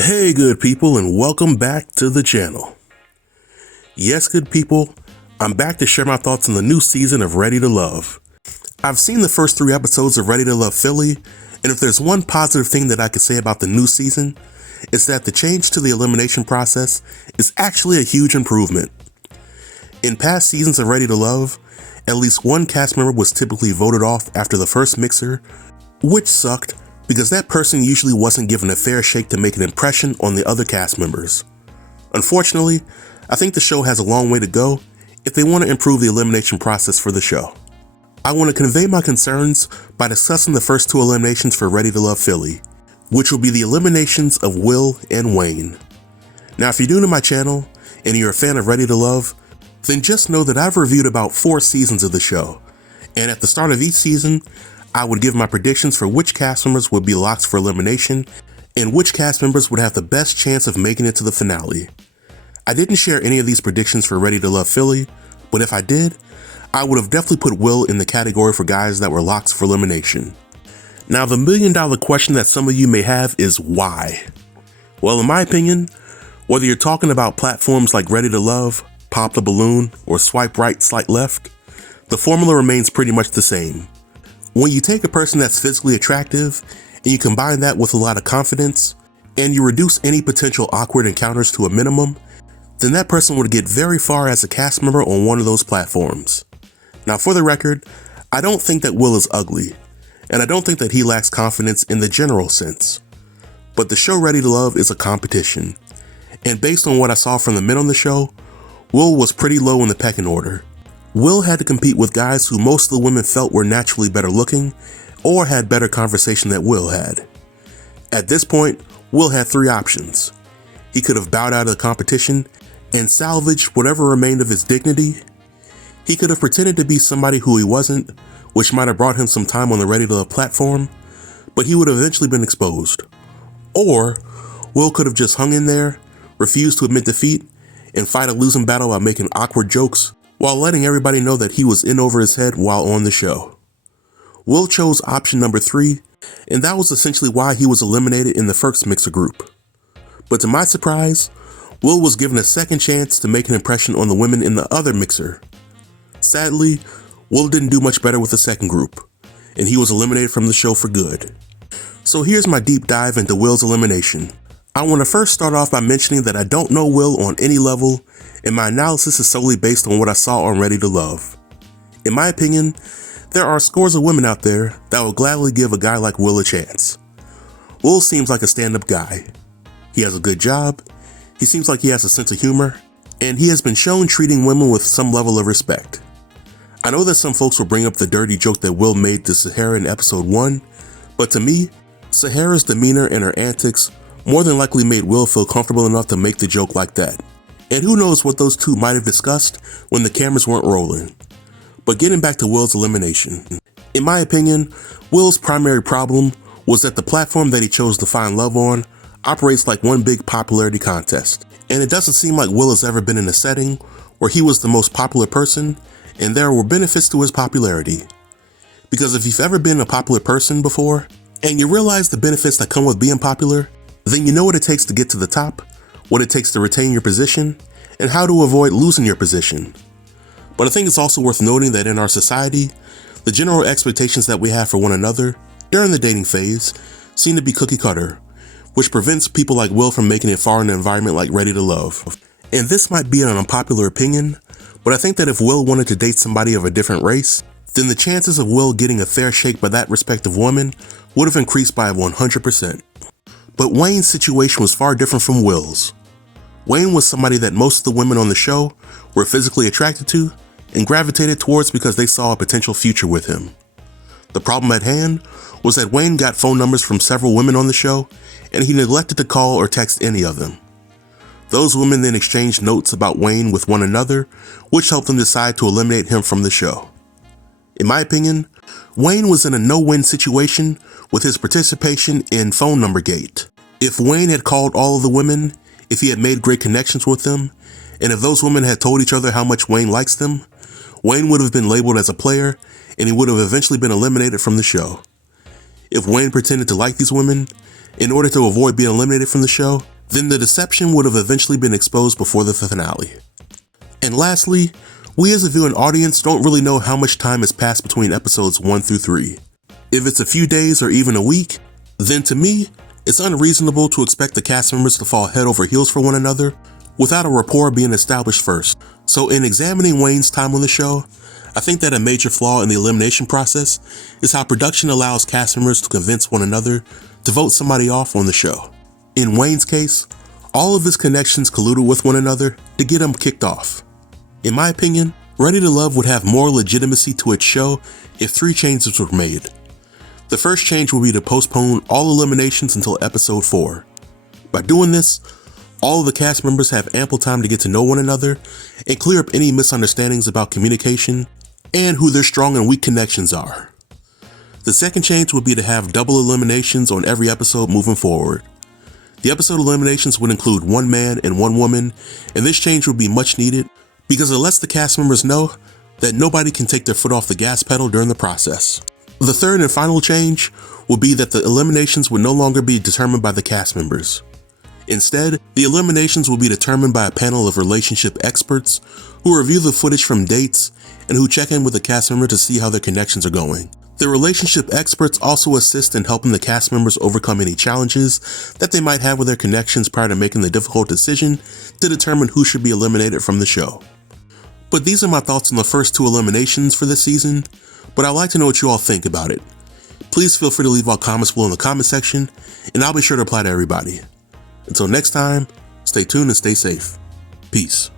Hey good people, and welcome back to the channel. Yes good people, I'm back to share my thoughts on the new season of Ready to Love. I've seen the first 3 episodes of Ready to Love Philly, and if there's one positive thing that I could say about the new season, it's that the change to the elimination process is actually a huge improvement. In past seasons of Ready to Love, at least one cast member was typically voted off after the first mixer, which sucked because that person usually wasn't given a fair shake to make an impression on the other cast members. Unfortunately, I think the show has a long way to go if they want to improve the elimination process for the show. I want to convey my concerns by discussing the first 2 eliminations for Ready to Love Philly, which will be the eliminations of Will and Wayne. Now if you're new to my channel and you're a fan of Ready to Love, then just know that I've reviewed about 4 seasons of the show, and at the start of each season, I would give my predictions for which cast members would be locked for elimination and which cast members would have the best chance of making it to the finale. I didn't share any of these predictions for Ready to Love Philly, but if I did, I would have definitely put Will in the category for guys that were locked for elimination. Now the $1 million question that some of you may have is why? Well, in my opinion, whether you're talking about platforms like Ready to Love, Pop the Balloon, or Swipe Right, Swipe Left, the formula remains pretty much the same. When you take a person that's physically attractive and you combine that with a lot of confidence and you reduce any potential awkward encounters to a minimum, then that person would get very far as a cast member on one of those platforms. Now for the record, I don't think that Will is ugly, and I don't think that he lacks confidence in the general sense. But the show Ready to Love is a competition, and based on what I saw from the men on the show, Will was pretty low in the pecking order. Will had to compete with guys who most of the women felt were naturally better looking or had better conversation than Will had. At this point, Will had 3 options. He could have bowed out of the competition and salvaged whatever remained of his dignity. He could have pretended to be somebody who he wasn't, which might have brought him some time on the Ready to Love platform, but he would have eventually been exposed. Or Will could have just hung in there, refused to admit defeat, and fight a losing battle by making awkward jokes while letting everybody know that he was in over his head while on the show. Will chose option number 3, and that was essentially why he was eliminated in the first mixer group. But to my surprise, Will was given a second chance to make an impression on the women in the other mixer. Sadly, Will didn't do much better with the second group, and he was eliminated from the show for good. So here's my deep dive into Will's elimination. I want to first start off by mentioning that I don't know Will on any level, and my analysis is solely based on what I saw on Ready to Love. In my opinion, there are scores of women out there that will gladly give a guy like Will a chance. Will seems like a stand-up guy. He has a good job, he seems like he has a sense of humor, and he has been shown treating women with some level of respect. I know that some folks will bring up the dirty joke that Will made to Sahara in episode 1, but to me, Sahara's demeanor and her antics more than likely made Will feel comfortable enough to make the joke like that. And who knows what those two might have discussed when the cameras weren't rolling. But getting back to Will's elimination. In my opinion, Will's primary problem was that the platform that he chose to find love on operates like one big popularity contest. And it doesn't seem like Will has ever been in a setting where he was the most popular person and there were benefits to his popularity. Because if you've ever been a popular person before and you realize the benefits that come with being popular, then you know what it takes to get to the top, what it takes to retain your position, and how to avoid losing your position. But I think it's also worth noting that in our society, the general expectations that we have for one another during the dating phase seem to be cookie cutter, which prevents people like Will from making it far in an environment like Ready to Love. And this might be an unpopular opinion, but I think that if Will wanted to date somebody of a different race, then the chances of Will getting a fair shake by that respective woman would have increased by 100%. But Wayne's situation was far different from Will's. Wayne was somebody that most of the women on the show were physically attracted to and gravitated towards because they saw a potential future with him. The problem at hand was that Wayne got phone numbers from several women on the show and he neglected to call or text any of them. Those women then exchanged notes about Wayne with one another, which helped them decide to eliminate him from the show. In my opinion, Wayne was in a no-win situation with his participation in Phone Number Gate. If Wayne had called all of the women, if he had made great connections with them, and if those women had told each other how much Wayne likes them, Wayne would have been labeled as a player and he would have eventually been eliminated from the show. If Wayne pretended to like these women, in order to avoid being eliminated from the show, then the deception would have eventually been exposed before the finale. And lastly, we as a viewing audience don't really know how much time has passed between episodes 1 through 3. If it's a few days or even a week, then to me, it's unreasonable to expect the cast members to fall head over heels for one another without a rapport being established first. So in examining Wayne's time on the show, I think that a major flaw in the elimination process is how production allows cast members to convince one another to vote somebody off on the show. In Wayne's case, all of his connections colluded with one another to get him kicked off. In my opinion, Ready to Love would have more legitimacy to its show if 3 changes were made. The first change would be to postpone all eliminations until episode 4. By doing this, all of the cast members have ample time to get to know one another and clear up any misunderstandings about communication and who their strong and weak connections are. The second change would be to have double eliminations on every episode moving forward. The episode eliminations would include 1 man and 1 woman, and this change would be much needed because it lets the cast members know that nobody can take their foot off the gas pedal during the process. The third and final change would be that the eliminations would no longer be determined by the cast members. Instead, the eliminations will be determined by a panel of relationship experts who review the footage from dates and who check in with the cast member to see how their connections are going. The relationship experts also assist in helping the cast members overcome any challenges that they might have with their connections prior to making the difficult decision to determine who should be eliminated from the show. But these are my thoughts on the first 2 eliminations for this season, but I'd like to know what you all think about it. Please feel free to leave all comments below in the comment section, and I'll be sure to reply to everybody. Until next time, stay tuned and stay safe. Peace.